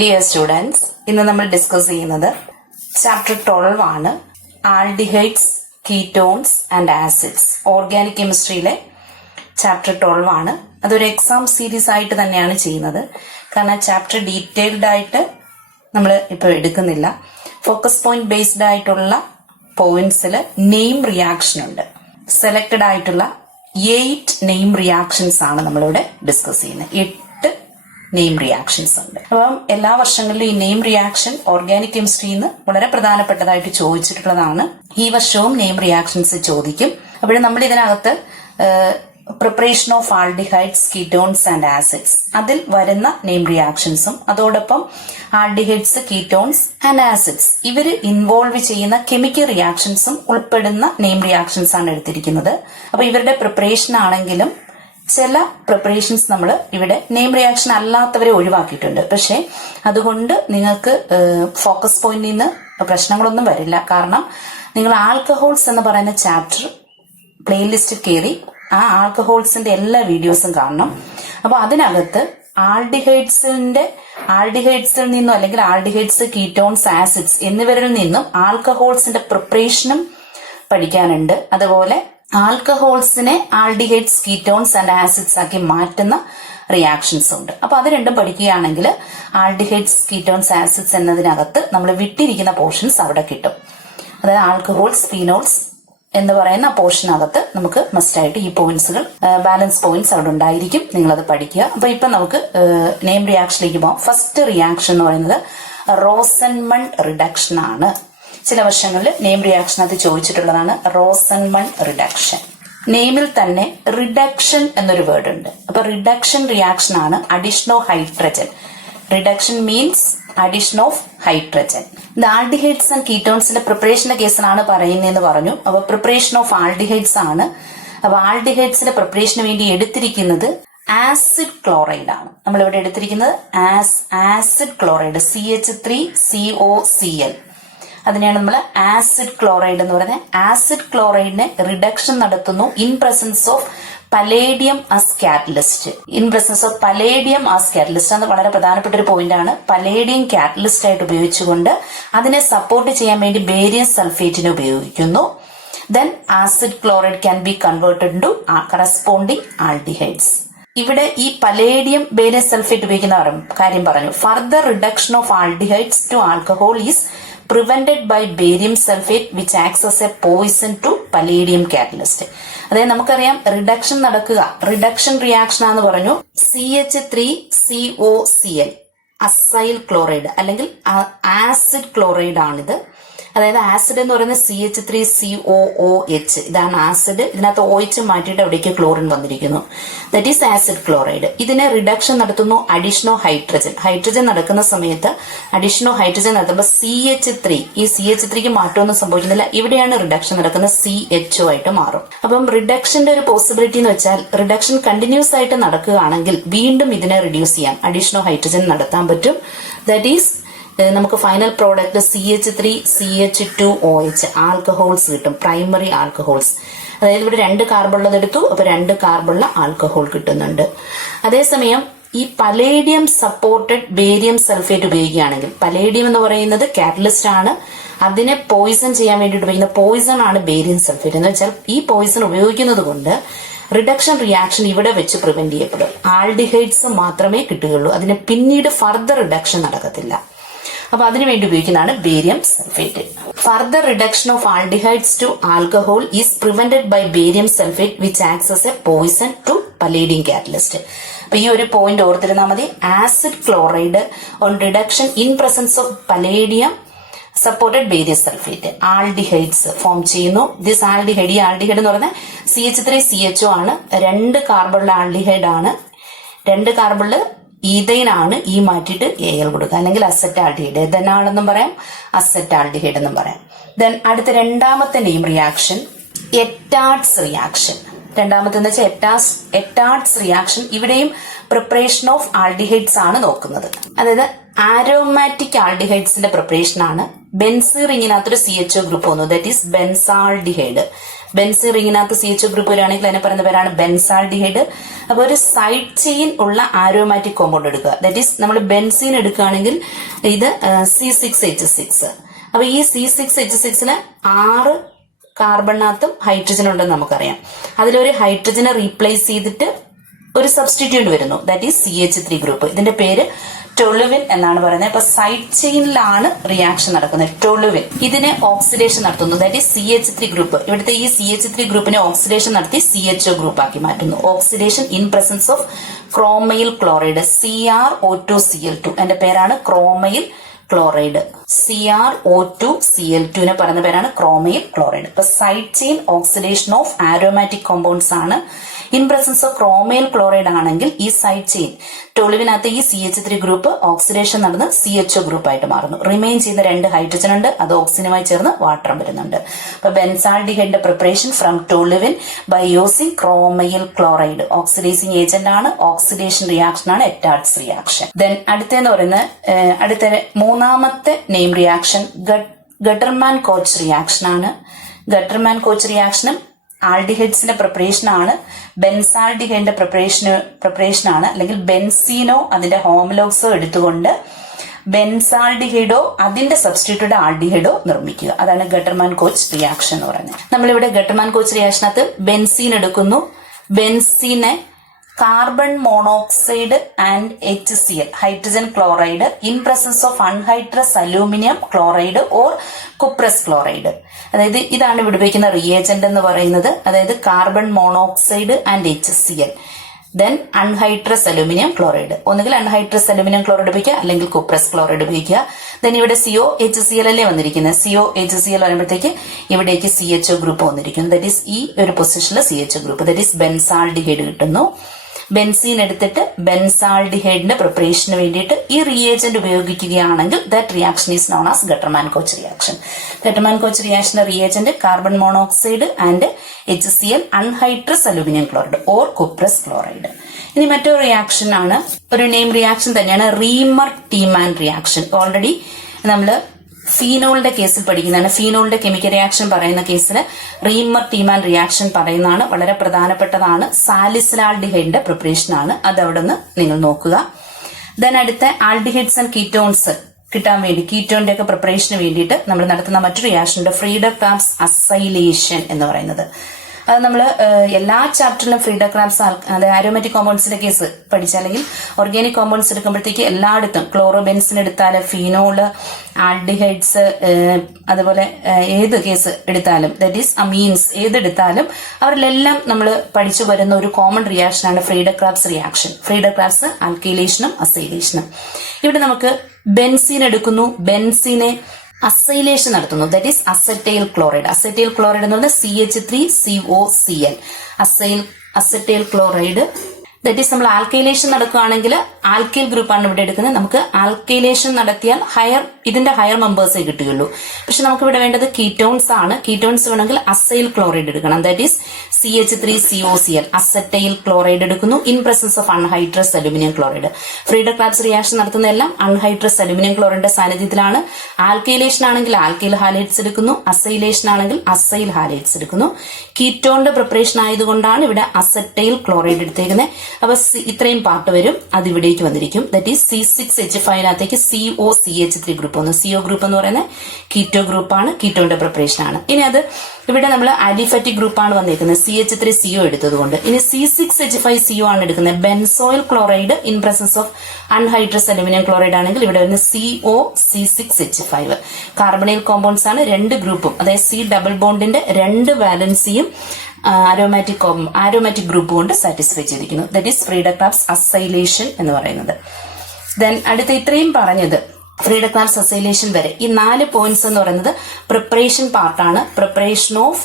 Dear students, ഇന്ന് നമ്മൾ discuss ചെയ്യുന്നത് ചാപ്റ്റർ 12 ആണ്. Aldehydes, ketones and acids. Organic കെമിസ്ട്രിയിലെ ചാപ്റ്റർ 12 ആണ്. അതൊരു എക്സാം സീരീസ് ആയിട്ട് തന്നെയാണ് ചെയ്യുന്നത്. കാരണം ചാപ്റ്റർ ഡീറ്റെയിൽഡ് ആയിട്ട് നമ്മൾ ഇപ്പോൾ എടുക്കുന്നില്ല. ഫോക്കസ് പോയിന്റ് ബേസ്ഡ് ആയിട്ടുള്ള പോയിന്റ്സിൽ നെയിം റിയാക്ഷൻ ഉണ്ട്. സെലക്ടഡ് ആയിട്ടുള്ള 8 നെയിം റിയാക്ഷൻസ് ആണ് നമ്മളിവിടെ ഡിസ്കസ് ചെയ്യുന്നത്. 8 നെയിം റിയാക്ഷൻസ് ഉണ്ട്. അപ്പം എല്ലാ വർഷങ്ങളിലും ഈ നെയിം റിയാക്ഷൻ ഓർഗാനിക് കെമിസ്ട്രിയിൽ നിന്ന് വളരെ പ്രധാനപ്പെട്ടതായിട്ട് ചോദിച്ചിട്ടുള്ളതാണ്. ഈ വർഷവും നെയിം റിയാക്ഷൻസ് ചോദിക്കും. അപ്പോൾ നമ്മൾ ഇതിനകത്ത് preparation of aldehydes, ketones and acids അതിൽ വരുന്ന നെയിം റിയാക്ഷൻസും അതോടൊപ്പം ആൽഡിഹൈഡ്സ്, കീറ്റോൺസ് ആൻഡ് ആസിഡ്സ് ഇവര് ഇൻവോൾവ് ചെയ്യുന്ന കെമിക്കൽ റിയാക്ഷൻസും ഉൾപ്പെടുന്ന നെയിം റിയാക്ഷൻസ് ആണ് എടുത്തിരിക്കുന്നത്. അപ്പൊ ഇവരുടെ പ്രിപ്പറേഷൻ ആണെങ്കിലും ചില പ്രിപ്പറേഷൻസ് നമ്മൾ ഇവിടെ നെയിം റിയാക്ഷൻ അല്ലാത്തവരെ ഒഴിവാക്കിയിട്ടുണ്ട്. പക്ഷെ അതുകൊണ്ട് നിങ്ങൾക്ക് ഫോക്കസ് പോയിന്റിൽ നിന്ന് പ്രശ്നങ്ങളൊന്നും വരില്ല. കാരണം നിങ്ങൾ ആൽക്കഹോൾസ് എന്ന് പറയുന്ന ചാപ്റ്റർ പ്ലേലിസ്റ്റിൽ കയറി ആ ആൽക്കഹോൾസിന്റെ എല്ലാ വീഡിയോസും കാണണം. അപ്പൊ അതിനകത്ത് ആൽഡിഹൈഡ്സിൽ നിന്നും അല്ലെങ്കിൽ ആൽഡിഹൈഡ്സ്, കീറ്റോൺസ്, ആസിഡ്സ് എന്നിവരിൽ നിന്നും ആൽക്കഹോൾസിന്റെ പ്രിപ്പറേഷനും പഠിക്കാനുണ്ട്. അതുപോലെ ആൽക്കഹോൾസിനെ ആൽഡിഹൈഡ്സ്, കീറ്റോൺസ് ആൻഡ് ആസിഡ്സ് ആക്കി മാറ്റുന്ന റിയാക്ഷൻസ് ഉണ്ട്. അപ്പൊ അത് രണ്ടും പഠിക്കുകയാണെങ്കിൽ ആൽഡിഹൈഡ്സ്, കീറ്റോൺസ്, ആസിഡ്സ് എന്നതിനകത്ത് നമ്മൾ വിട്ടിരിക്കുന്ന പോർഷൻസ് അവിടെ കിട്ടും. അതായത് ആൽക്കഹോൾസ്, ഫീനോൾസ് എന്ന് പറയുന്ന പോർഷനകത്ത് നമുക്ക് മസ്റ്റായിട്ട് ഈ പോയിന്റ്സുകൾ, ബാലൻസ് പോയിന്റ്സ് അവിടെ ഉണ്ടായിരിക്കും. നിങ്ങളത് പഠിക്കുക. അപ്പൊ ഇപ്പൊ നമുക്ക് നെയിം റിയാക്ഷനിലേക്ക് പോകാം. ഫസ്റ്റ് റിയാക്ഷൻ എന്ന് പറയുന്നത് റോസൻമൺ റിഡക്ഷൻ ആണ്. ചില വർഷങ്ങളിൽ നെയിം റിയാക്ഷനകത്ത് ചോദിച്ചിട്ടുള്ളതാണ് റോസൻമൺ റിഡക്ഷൻ. നെയിമിൽ തന്നെ റിഡക്ഷൻ എന്നൊരു വേർഡ് ഉണ്ട്. അപ്പൊ റിഡക്ഷൻ റിയാക്ഷൻ ആണ് addition of hydrogen. Reduction means addition of hydrogen. ഇത് ആൽഡിഹൈഡ്സ് ആൻഡ് കീറ്റോൺസിന്റെ പ്രിപ്പറേഷന്റെ കേസിലാണ് പറയുന്നതെന്ന് പറഞ്ഞു. അപ്പൊ പ്രിപ്പറേഷൻ ഓഫ് ആൽഡിഹൈഡ്സ് ആണ്. അപ്പൊ ആൽഡിഹൈഡ്സിന്റെ പ്രിപ്പറേഷന് വേണ്ടി എടുത്തിരിക്കുന്നത് ആസിഡ് ക്ലോറൈഡ് ആണ്. നമ്മളിവിടെ എടുത്തിരിക്കുന്നത് ആസിഡ് ക്ലോറൈഡ് CH3COCl. അതിനെയാണ് നമ്മൾ ആസിഡ് ക്ലോറൈഡ് എന്ന് പറയുന്നത്. ആസിഡ് ക്ലോറൈഡിനെ റിഡക്ഷൻ നടത്തുന്നു in presence of palladium as catalyst. In presence of palladium as catalyst അത് വളരെ പ്രധാനപ്പെട്ട ഒരു പോയിന്റ് ആണ്. പലേഡിയം കാറ്റലിസ്റ്റ് ആയിട്ട് ഉപയോഗിച്ചുകൊണ്ട് അതിനെ സപ്പോർട്ട് ചെയ്യാൻ വേണ്ടി ബേരിയം സൾഫേറ്റിനെ ഉപയോഗിക്കുന്നു. Then acid chloride can be converted to corresponding aldehydes. ഇവിടെ ഈ പലേഡിയം ബേരിയം സൾഫേറ്റ് ഉപയോഗിക്കുന്ന കാര്യം പറഞ്ഞു. Further reduction of aldehydes to alcohol is prevented by barium sulphate which acts as a poison to palladium catalyst. അതായത് നമുക്കറിയാം reduction നടക്കുക, reduction reaction ആണെന്ന് പറഞ്ഞു. CH3COCl അസൈൽ ക്ലോറൈഡ് അല്ലെങ്കിൽ ആസിഡ് ക്ലോറൈഡ് ആണിത്. അതായത് ആസിഡ് എന്ന് പറയുന്നത് CH3COOH. ഇതാണ് ആസിഡ്. ഇതിനകത്ത് OH മാറ്റിയിട്ട് അവിടേക്ക് ക്ലോറിൻ വന്നിരിക്കുന്നു. That is acid chloride. ഇതിനെ റിഡക്ഷൻ നടത്തുന്നു അഡീഷണോ ഹൈഡ്രജൻ. ഹൈഡ്രജൻ നടക്കുന്ന സമയത്ത് അഡീഷണോ ഹൈഡ്രജൻ നടത്തുമ്പോൾ CH3, ഈ CH3ക്ക് മാറ്റമൊന്നും സംഭവിക്കുന്നില്ല. ഇവിടെയാണ് റിഡക്ഷൻ നടക്കുന്നത്, CHO ആയിട്ട് മാറും. അപ്പം റിഡക്ഷന്റെ ഒരു പോസിബിലിറ്റി എന്ന് വെച്ചാൽ റിഡക്ഷൻ കണ്ടിന്യൂസ് ആയിട്ട് നടക്കുകയാണെങ്കിൽ വീണ്ടും ഇതിനെ റിഡ്യൂസ് ചെയ്യാം, അഡീഷണോ ഹൈഡ്രജൻ നടത്താൻ പറ്റും. ദറ്റ് ഈസ് നമുക്ക് ഫൈനൽ പ്രോഡക്റ്റ് CH3CH2OH ആൽക്കഹോൾസ് കിട്ടും, പ്രൈമറി ആൽക്കഹോൾസ്. അതായത് ഇവിടെ 2 കാർബണുള്ളത് എടുത്തു, അപ്പൊ 2 കാർബണുള്ള ആൽക്കഹോൾ കിട്ടുന്നുണ്ട്. അതേസമയം ഈ പലേഡിയം സപ്പോർട്ടഡ് ബേരിയം സൾഫേറ്റ് ഉപയോഗിക്കുകയാണെങ്കിൽ, പലേഡിയം എന്ന് പറയുന്നത് കാറ്റലിസ്റ്റ് ആണ്, അതിനെ പോയിസൺ ചെയ്യാൻ വേണ്ടിയിട്ട് ഉപയോഗിക്കുന്ന പോയിസൺ ആണ് ബേരിയം സൾഫേറ്റ്. എന്ന് വെച്ചാൽ ഈ പോയിസൺ ഉപയോഗിക്കുന്നത് കൊണ്ട് റിഡക്ഷൻ റിയാക്ഷൻ ഇവിടെ വെച്ച് പ്രിവെന്റ് ചെയ്യപ്പെടും. ആൽഡിഹൈഡ്സ് മാത്രമേ കിട്ടുകയുള്ളൂ, അതിന് പിന്നീട് ഫർദർ റിഡക്ഷൻ നടക്കത്തില്ല. അപ്പൊ അതിനുവേണ്ടി ഉപയോഗിക്കുന്നതാണ് barium sulphate. Further reduction of aldehydes to alcohol is prevented by barium sulphate which acts as a poison to palladium catalyst. അപ്പൊ ഈ ഒരു പോയിന്റ് ഓർത്തിരുന്നാൽ മതി. Acid chloride on reduction in presence of palladium supported barium sulphate aldehydes form ചെയ്യുന്നു. This aldehyde, ഈ aldehyde എന്ന് പറയുന്നത് CH3CHO ആണ്. 2 കാർബണുള്ള ആൽഡിഹൈഡ് ആണ്. 2 കാർബണില് ഈതൈൻ ആണ്. ഈ മാറ്റിയിട്ട് AL കൊടുക്കുക, അല്ലെങ്കിൽ അസെറ്റാൽഡിഹൈഡ്. എഥനാണെന്നും പറയാം, അസെറ്റാൽഡിഹൈഡ് എന്നും പറയാം. ദെൻ അടുത്ത രണ്ടാമത്തെ നെയിം റിയാക്ഷൻ എറ്റാർഡ്സ് റിയാക്ഷൻ. രണ്ടാമത്തെ എന്ന് വെച്ചാൽ എറ്റാർഡ്സ് റിയാക്ഷൻ. ഇവിടെയും പ്രിപ്പറേഷൻ ഓഫ് ആൽഡിഹൈഡ്സ് ആണ് നോക്കുന്നത്. അതായത് ആരോമാറ്റിക് ആൽഡിഹൈഡ്സിന്റെ പ്രിപ്പറേഷൻ ആണ്. ബെൻസീൻ റിങ്ങിനകത്തൊരു CHO ഗ്രൂപ്പ് വന്നു, ദാറ്റ് ഈസ് ബെൻസാൾഡിഹൈഡ്. ബെൻസീൻ റിങ്ങിനകത്ത് CHO ഗ്രൂപ്പ് വരികയാണെങ്കിൽ അതിനെ പറയുന്ന പേരാണ് ബെൻസാൾഡിഹൈഡ്. അപ്പൊ ഒരു സൈഡ് ചെയിൻ ഉള്ള ആരോമാറ്റിക് കോമ്പൗണ്ട് എടുക്കുക. ദാറ്റ് ഈസ് നമ്മൾ ബെൻസീൻ എടുക്കുകയാണെങ്കിൽ ഇത് C6H6. അപ്പൊ ഈ C6H6ന് 6 കാർബണിനകത്തും ഹൈഡ്രജൻ ഉണ്ടെന്ന് നമുക്കറിയാം. അതിലൊരു ഹൈഡ്രജനെ റീപ്ലേസ് ചെയ്തിട്ട് ഒരു സബ്സ്റ്റിറ്റ്യൂന്റ് വരുന്നു, ദാറ്റ് ഈസ് CH3 ഗ്രൂപ്പ്. ഇതിന്റെ പേര് ടൊളുവിൻ എന്നാണ് പറയുന്നത്. അപ്പൊ സൈഡ് ചെയിനിലാണ് റിയാക്ഷൻ നടക്കുന്നത്. ടൊളുവിൻ ഇതിനെ ഓക്സിഡേഷൻ നടത്തുന്നു, ദാറ്റ് ഈസ് CH3 ഗ്രൂപ്പ്. ഇവിടുത്തെ ഈ CH3 ഗ്രൂപ്പിനെ ഓക്സിഡേഷൻ നടത്തി CHO ഗ്രൂപ്പ് ആക്കി മാറ്റുന്നു. Oxidation in presence of chromyl chloride CrO2Cl2. എന്റെ പേരാണ് ക്രോമൈൽ ക്ലോറൈഡ്. CrO2Cl2 പറയുന്ന പേരാണ് ക്രോമൈൽ ക്ലോറൈഡ്. ഇപ്പൊ side chain oxidation of aromatic compounds ആണ്. In presence of chromyl chloride ആണെങ്കിൽ ഈ സൈഡ് ചെയിൻ ടൊളുവിനകത്ത് ഈ CH3 ഗ്രൂപ്പ് ഓക്സിഡേഷൻ നടന്ന് CHO ഗ്രൂപ്പ് ആയിട്ട് മാറുന്നു. റിമെയിൻ ചെയ്യുന്ന 2 ഹൈഡ്രജൻ ഉണ്ട്, അത് ഓക്സിജനുമായി ചേർന്ന് വാട്ടറും വരുന്നുണ്ട്. അപ്പൊ ബെൻസാൾഡിഹൈഡിന്റെ preparation from toluene by using chromyl chloride oxidising agent ആണ്. ഓക്സിഡേഷൻ റിയാക്ഷൻ ആണ് എറ്റാർട്സ് റിയാക്ഷൻ. ദെൻ അടുത്തെന്ന് പറയുന്നത് അടുത്ത 3ാമത്തെ name reaction Gattermann Koch reaction ആണ്. ഗട്ടർമാൻ കോച്ച് റിയാക്ഷനും ആൽഡിഹൈഡ്സിന്റെ പ്രിപ്പറേഷൻ ആണ്. ബെൻസാൾഡിഹൈഡിന്റെ പ്രിപ്പറേഷൻ ആണ്. അല്ലെങ്കിൽ ബെൻസീനോ അതിന്റെ ഹോമലോഗ്സോ എടുത്തുകൊണ്ട് ബെൻസാൾഡിഹൈഡോ അതിന്റെ സബ്സ്റ്റിറ്റ്യൂട്ട് ആൽഡിഹൈഡോ നിർമ്മിക്കുക. അതാണ് ഗട്ടർമാൻ കോച്ച് റിയാക്ഷൻ എന്ന് പറയുന്നത്. നമ്മളിവിടെ ഗട്ടർമാൻ കോച്ച് റിയാക്ഷനകത്ത് ബെൻസീൻ എടുക്കുന്നു. ബെൻസീനെ carbon monoxide and HCl hydrogen chloride in presence of anhydrous aluminium chloride or cuprous chloride. അതായത് ഇതാണ് ഇവിടെ ഉപയോഗിക്കുന്ന റിയേജന്റ് എന്ന് പറയുന്നത്. അതായത് carbon monoxide and HCl then anhydrous aluminium chloride. ഒന്നുകിൽ അൺഹൈഡ്രസ് അലൂമിനിയം ക്ലോറൈഡ് ഉപയോഗിക്കുക, അല്ലെങ്കിൽ കുപ്രസ് ക്ലോറൈഡ് ഉപയോഗിക്കുക. ദെൻ ഇവിടെ COHCl അല്ലേ വന്നിരിക്കുന്നത്. COHCl വരുമ്പോഴത്തേക്ക് ഇവിടേക്ക് CHO ഗ്രൂപ്പ് വന്നിരിക്കുന്നു. ദാറ്റ് ഈസ് ഈ ഒരു പൊസിഷനിൽ CHO group, that is benzaldehyde കിട്ടുന്നു. ബെൻസീൻ എടുത്തിട്ട് ബെൻസാൾഡിഹൈഡിന്റെ പ്രിപ്പറേഷന് വേണ്ടിയിട്ട് ഈ റിയേജന്റ് ഉപയോഗിക്കുകയാണെങ്കിൽ that reaction is known as Gattermann Koch reaction. Gattermann Koch റിയാക്ഷന്റെ reagent carbon monoxide and HCl anhydrous aluminium chloride or cuprous chloride. ഇനി മറ്റൊരു റിയാക്ഷൻ ആണ്, ഒരു നെയിം റിയാക്ഷൻ തന്നെയാണ്, റീമർ ടീമാൻ റിയാക്ഷൻ. ഓൾറെഡി നമ്മള് ഫീനോളിന്റെ കേസിൽ പഠിക്കുന്നതാണ്. ഫീനോളിന്റെ കെമിക്കൽ റിയാക്ഷൻ പറയുന്ന കേസിൽ റീമർ ടീമാൻ റിയാക്ഷൻ പറയുന്നതാണ്, വളരെ പ്രധാനപ്പെട്ടതാണ്. സാലിസിലാൽഡിഹൈഡിന്റെ പ്രിപ്പറേഷൻ ആണ്. അത് അവിടെ നിന്ന് നിങ്ങൾ നോക്കുക. ദെൻ അടുത്ത ആൽഡിഹൈഡ്സ് ആൻഡ് കീറ്റോൺസ് കിട്ടാൻ വേണ്ടി, കീറ്റോണിന്റെ ഒക്കെ പ്രിപ്പറേഷന് വേണ്ടിയിട്ട് നമ്മൾ നടത്തുന്ന മറ്റൊരു റിയാക്ഷനുണ്ട്, ഫ്രീഡർ-ക്രാബ്സ് അസൈലേഷൻ എന്ന് പറയുന്നത്. അത് നമ്മൾ എല്ലാ ചാപ്റ്ററിലും ഫ്രീഡർ-ക്രാബ്സ് ആരോമാറ്റിക് കോമ്പൗണ്ട്സിന്റെ കേസ് പഠിച്ച, അല്ലെങ്കിൽ ഓർഗാനിക് കോമ്പൗണ്ട്സ് എടുക്കുമ്പോഴത്തേക്ക് എല്ലായിടത്തും ക്ലോറോബെൻസിൻ എടുത്താൽ, ഫീനോള്, ആൽഡിഹൈഡ്സ്, അതുപോലെ ഏത് കേസ് എടുത്താലും ദാറ്റ് ഈസ് അമീൻസ് ഏതെടുത്താലും അവരിലെല്ലാം നമ്മൾ പഠിച്ചു വരുന്ന ഒരു കോമൺ റിയാക്ഷനാണ് ഫ്രീഡർ-ക്രാബ്സ് റിയാക്ഷൻ. ഫ്രീഡർ-ക്രാബ്സ് ആൽക്കൈലേഷനും അസൈലേഷനും. ഇവിടെ നമുക്ക് ബെൻസീൻ എടുക്കുന്നു. ബെൻസീനെ അസൈലേഷൻ നടത്തുന്നു, that is acetyl chloride. Acetyl chloride എന്ന് പറഞ്ഞാൽ CH3COCl. Acetyl chloride that is നമ്മൾ ആൽക്കൈലേഷൻ നടക്കുകയാണെങ്കിൽ ആൽക്കൈൽ ഗ്രൂപ്പാണ് ഇവിടെ എടുക്കുന്നത്. നമുക്ക് ആൽക്കൈലേഷൻ നടത്തിയാൽ ഇതിന്റെ ഹയർ മെമ്പേഴ്സേ കിട്ടുകയുള്ളൂ. പക്ഷെ നമുക്ക് ഇവിടെ വേണ്ടത് കീറ്റോൺസ് ആണ്. കീറ്റോൺസ് വേണമെങ്കിൽ അസൈൽ ക്ലോറൈഡ് എടുക്കണം, that is CH3COCl acetyl chloride എടുക്കുന്നു in presence of anhydrous aluminium chloride. Friedel Crafts reaction നടത്തുന്നതെല്ലാം അൺഹൈഡ്രസ് അലൂമിനിയം ക്ലോറൈഡിന്റെ സാന്നിധ്യത്തിലാണ്. ആൽക്കൈലേഷൻ ആണെങ്കിൽ ആൽക്കൈൽ ഹാലൈഡ്സ് എടുക്കുന്നു, അസൈലേഷൻ ആണെങ്കിൽ അസൈൽ ഹാലൈഡ്സ് എടുക്കുന്നു. കീറ്റോണിന്റെ പ്രിപ്പറേഷൻ ആയതുകൊണ്ടാണ് ഇവിടെ അസറ്റൈൽ ക്ലോറൈഡ് എടുത്തേക്കുന്നത്. അപ്പൊ ഇത്രയും പാർട്ട് വരും, അത് ഇവിടേക്ക് വന്നിരിക്കും. That is C6H5 COCH3 group വന്നു. CO ഗ്രൂപ്പ് എന്ന് പറയുന്നത് കീറ്റോ ഗ്രൂപ്പാണ്, കീറ്റോന്റെ പ്രിപ്പറേഷൻ ആണ്. ഇനി അത് ഇവിടെ നമ്മൾ അലിഫാറ്റിക് ഗ്രൂപ്പാണ് വന്നിരിക്കുന്നത്, CH3CO എടുത്തതുകൊണ്ട്. ഇനി C6H5CO ആണ് എടുക്കുന്നത്. Benzoyl chloride in presence of anhydrous aluminium chloride ആണെങ്കിൽ ഇവിടെ വരുന്ന COC6H5. കാർബണൈൽ കോമ്പൗണ്ട്സ് ആണ്, 2 ഗ്രൂപ്പും, അതായത് C ഡബിൾ ബോണ്ടിന്റെ 2 വാലൻസിയും ആരോമാറ്റിക് ഗ്രൂപ്പ് കൊണ്ട് സാറ്റിസ്ഫൈ ചെയ്തിരിക്കുന്നു. ദാറ്റ് ഈസ് ഫ്രീഡർ-ക്രാബ്സ് അസൈലേഷൻ എന്ന് പറയുന്നത്. ദെൻ അടുത്ത ഇത്രയും പറഞ്ഞത് ഫ്രീഡർ-ക്രാബ്സ് അസൈലേഷൻ വരെ ഈ 4 പോയിന്റ്സ് എന്ന് പറയുന്നത് പ്രിപ്പറേഷൻ പാർട്ടാണ്. Preparation of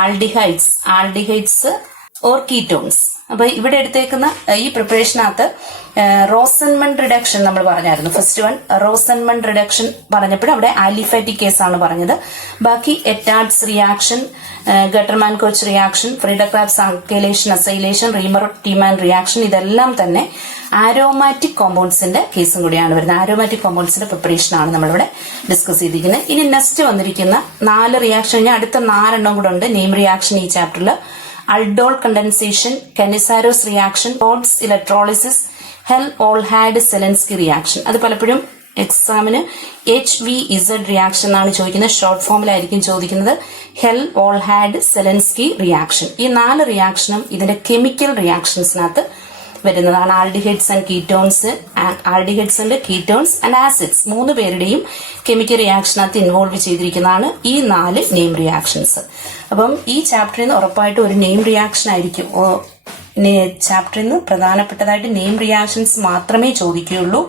aldehydes or ketones. അപ്പൊ ഇവിടെ എടുത്തേക്കുന്ന ഈ പ്രിപ്പറേഷനകത്ത് റോസൻമണ്ട് റിഡക്ഷൻ നമ്മൾ പറഞ്ഞായിരുന്നു. ഫസ്റ്റ് വൺ റോസൻമണ്ട് റിഡക്ഷൻ പറഞ്ഞപ്പോൾ അവിടെ ആലിഫാറ്റിക് കേസാണ് പറഞ്ഞത്. ബാക്കി Etard's reaction, Gattermann Koch reaction, Friedel Crafts alkylation, acylation, Reimer Tiemann reaction, ഇതെല്ലാം തന്നെ ആരോമാറ്റിക് കോമ്പൗണ്ട്സിന്റെ കേസും കൂടിയാണ് വരുന്നത്. ആരോമാറ്റിക് കോമ്പൗണ്ട്സിന്റെ പ്രിപ്പറേഷൻ ആണ് നമ്മളിവിടെ ഡിസ്കസ് ചെയ്തിരിക്കുന്നത്. ഇനി നെക്സ്റ്റ് വന്നിരിക്കുന്ന 4 റിയാക്ഷൻ കഴിഞ്ഞാൽ അടുത്ത 4 കൂടെ ഉണ്ട് നെയിം റിയാക്ഷൻ ഈ ചാപ്റ്ററിൽ. അൾഡോൾ കണ്ടൻസേഷൻ, കെനിസാരോസ് റിയാക്ഷൻ, ടോഡ്സ് electrolysis, Hell Volhard Zelinsky reaction. അത് പലപ്പോഴും എക്സാമിന് HVZ റിയാക്ഷൻ എന്നാണ് ചോദിക്കുന്നത്. ഷോർട്ട് ഫോമിലായിരിക്കും ചോദിക്കുന്നത്. Hell Volhard Zelinsky reaction. ഈ 4 റിയാക്ഷനും ഇതിന്റെ കെമിക്കൽ റിയാക്ഷൻസിനകത്ത് വരുന്നതാണ്. Aldehydes and ketones, aldehydes and ketones and acids 3 പേരുടെയും കെമിക്കൽ റിയാക്ഷനകത്ത് ഇൻവോൾവ് ചെയ്തിരിക്കുന്നതാണ് ഈ 4 നെയിം റിയാക്ഷൻസ്. അപ്പം ഈ ചാപ്റ്ററിൽ നിന്ന് ഉറപ്പായിട്ടും ഒരു നെയിം റിയാക്ഷൻ ആയിരിക്കും. ചാപ്റ്ററിൽ നിന്ന് പ്രധാനപ്പെട്ടതായിട്ട് നെയിം റിയാക്ഷൻസ് മാത്രമേ ചോദിക്കുകയുള്ളൂ.